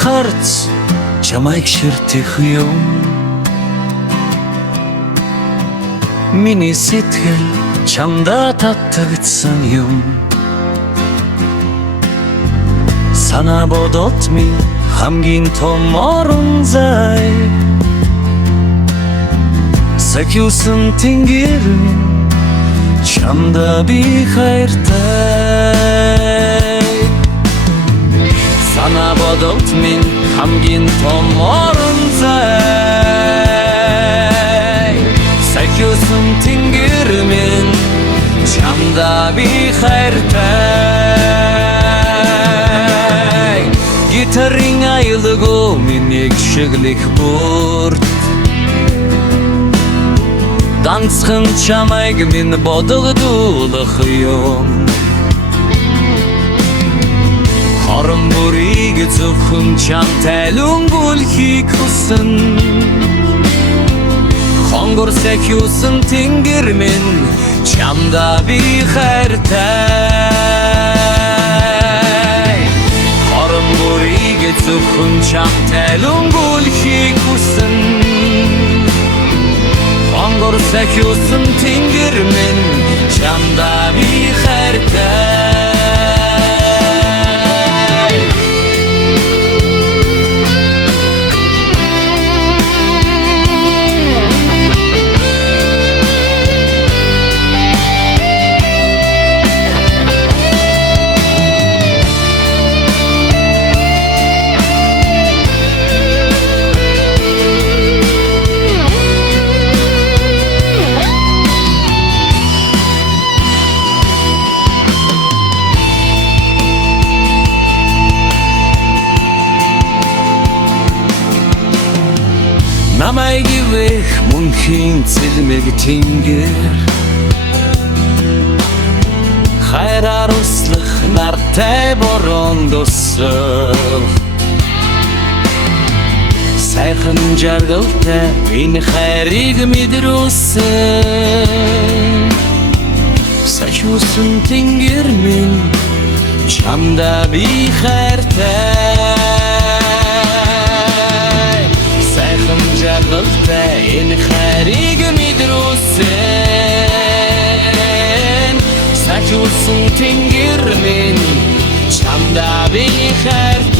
харц чамайг ширтэх юм миний сэтгэл чамда татагдсан юм санаа бодолт минь хамгийн том орон зай сахиусан тэнгэр минь чамда би хайртай санаа бодолт минь хамгийн том орон зай сахиусан тэнгэр минь чамда би хайртай гитарын айлгуу миний шиглэх бүрт Дансхан чамайг минь бодогдуулах юм Хорон бүрийг зөвхөн чамтай өнгөлөхийг хүсэн Хонгор сахиусан тэнгэр минь чамда би хайртай Хорон бүрийг зөвхөн чамтай өнгөлөхийг хүсэн Хонгор сахиусан тэнгэр минь чамда би хайртай Намайг ивэх мөнхийн цэлмэг тэнгэр хайраар услах нартай борон дусал сайхан жаргалтай энэ хайрыг мэдрүүлсэн сахиусан тэнгэр минь чамда би хайртай сайхан жаргалтай энэ хайрыг мэдрүүлсэн сахиусан тэнгэр минь чамда би хайртай